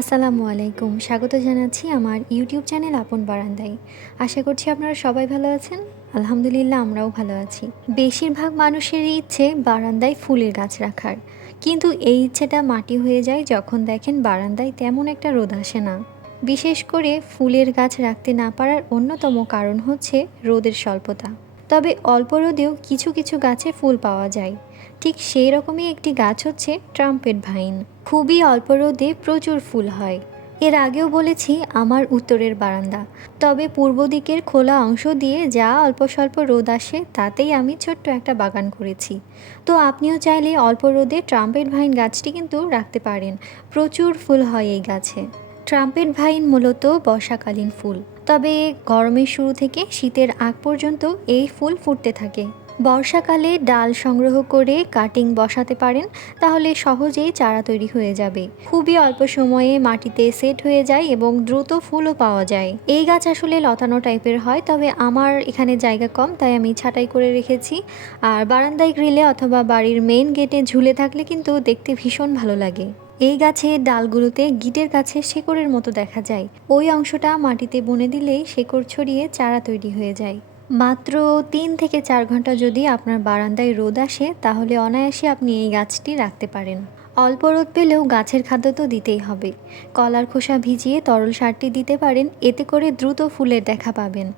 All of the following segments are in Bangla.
আসসালামু আলাইকুম। স্বাগত জানাচ্ছি আমার ইউটিউব চ্যানেল আপন বারান্দায়। আশা করছি আপনারা সবাই ভালো আছেন। আলহামদুলিল্লাহ, আমরাও ভালো আছি। বেশিরভাগ মানুষেরই ইচ্ছে বারান্দায় ফুলের গাছ রাখার। কিন্তু এই ইচ্ছেটা মাটি হয়ে যায় যখন দেখেন বারান্দায় তেমন একটা রোদ আসে না। বিশেষ করে ফুলের গাছ রাখতে না পারার অন্যতম কারণ হচ্ছে রোদের স্বল্পতা। তবে অল্প রোদেও কিছু কিছু গাছে ফুল পাওয়া যায়। ঠিক সেই রকমই একটি গাছ হচ্ছে ট্রাম্পেট ভাইন। খুবই অল্প রোদে প্রচুর ফুল হয়। এর আগেও বলেছি আমার উত্তরের বারান্দা। তবে পূর্ব দিকের খোলা অংশ দিয়ে যা অল্প স্বল্প রোদ আসে, তাতেই আমি ছোট্ট একটা বাগান করেছি। তো আপনিও চাইলে অল্প রোদে ট্রাম্পেট ভাইন গাছটি কিন্তু রাখতে পারেন। প্রচুর ফুল হয় এই গাছে। ট্রাম্পেট ভাইন মূলত বর্ষাকালীন ফুল। তবে গরমের শুরু থেকে শীতের আগ পর্যন্ত এই ফুল ফুটতে থাকে। বর্ষাকালে ডাল সংগ্রহ করে কাটিং বসাতে পারেন, তাহলে সহজেই চারা তৈরি হয়ে যাবে। খুবই অল্প সময়ে মাটিতে সেট হয়ে যায় এবং দ্রুত ফুলও পাওয়া যায়। এই গাছ আসলে লতানো টাইপের হয়, তবে আমার এখানে জায়গা কম, তাই আমি ছাটাই করে রেখেছি। আর বারান্দায় গ্রিলে অথবা বাড়ির মেইন গেটে ঝুলে থাকলে কিন্তু দেখতে ভীষণ ভালো লাগে। এই গাছের ডালগুলোতে গিটের কাছে শেকড়ের মতো দেখা যায়। ওই অংশটা মাটিতে বুনে দিলেই শেকড় ছড়িয়ে চারা তৈরি হয়ে যায়। মাত্র তিন থেকে চার ঘণ্টা যদি আপনার বারান্দায় রোদ আসে, তাহলে অনায়াসে আপনি এই গাছটি রাখতে পারেন। অল্প রোদ পেলেও গাছের খাদ্য তো দিতেই হবে। কলার খোসা ভিজিয়ে তরল সারটি দিতে পারেন, এতে করে দ্রুত ফুলের দেখা পাবেন।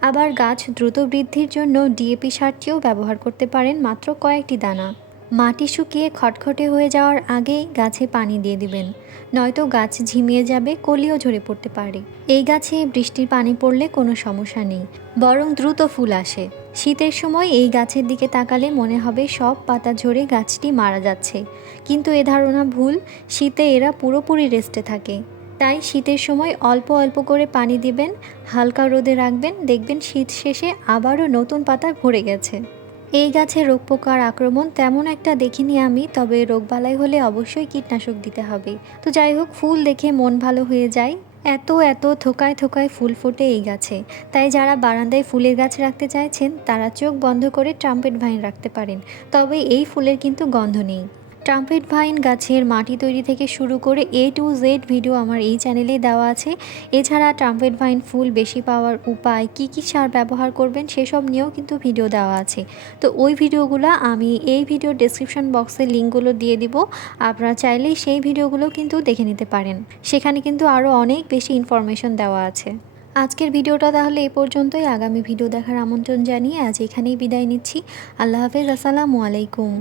আবার গাছ দ্রুত বৃদ্ধির জন্য ডিএপি সারটিও ব্যবহার করতে পারেন মাত্র কয়েকটি দানা। মাটি শুকিয়ে খটখটে হয়ে যাওয়ার আগেই গাছে পানি দিয়ে দিবেন। নয়তো গাছ ঝিমিয়ে যাবে, কলিও ঝরে পড়তে পারে। এই গাছে বৃষ্টির পানি পড়লে কোনো সমস্যা নেই, বরং দ্রুত ফুল আসে। শীতের সময় এই গাছের দিকে তাকালে মনে হবে সব পাতা ঝরে গাছটি মারা যাচ্ছে। কিন্তু এ ধারণা ভুল, শীতে এরা পুরোপুরি রেস্টে থাকে। তাই শীতের সময় অল্প অল্প করে পানি দিবেন, হালকা রোদে রাখবেন, দেখবেন শীত শেষে আবারও নতুন পাতা ভরে গেছে। এই গাছে রোগ পোকার আক্রমণ তেমন একটা দেখিনি আমি, তবে রোগবালাই হলে অবশ্যই কীটনাশক দিতে হবে। তো যাই হোক, ফুল দেখে মন ভালো হয়ে যায়। এত এত থোকায় থোকায় ফুল ফোটে এই গাছে। তাই যারা বারান্দায় ফুলের গাছ রাখতে চাইছেন, তারা চোখ বন্ধ করে ট্রাম্পেট ভাইন রাখতে পারেন। তবে এই ফুলের কিন্তু গন্ধ নেই। ট্রাম্পেট ভাইন গাছের মাটি তৈরি থেকে শুরু করে এ টু জেড ভিডিও আমার এই চ্যানেলে দেওয়া আছে। এছাড়া ট্রাম্পেট ভাইন ফুল বেশি পাওয়ার উপায়, কি কি সার ব্যবহার করবেন সেসব নিয়েও কিন্তু ভিডিও দেওয়া আছে। তো ওই ভিডিওগুলো আমি এই ভিডিও ডেসক্রিপশন বক্সে লিঙ্কগুলো দিয়ে দিব। আপনারা চাইলেই সেই ভিডিওগুলো কিন্তু দেখে নিতে পারেন। সেখানে কিন্তু আরও অনেক বেশি ইনফরমেশন দেওয়া আছে। আজকের ভিডিওটা তাহলে এ পর্যন্তই। আগামী ভিডিও দেখার আমন্ত্রণ জানিয়ে আজ এখানেই বিদায় নিচ্ছি। আল্লাহ হাফেজ। আসসালামু আলাইকুম।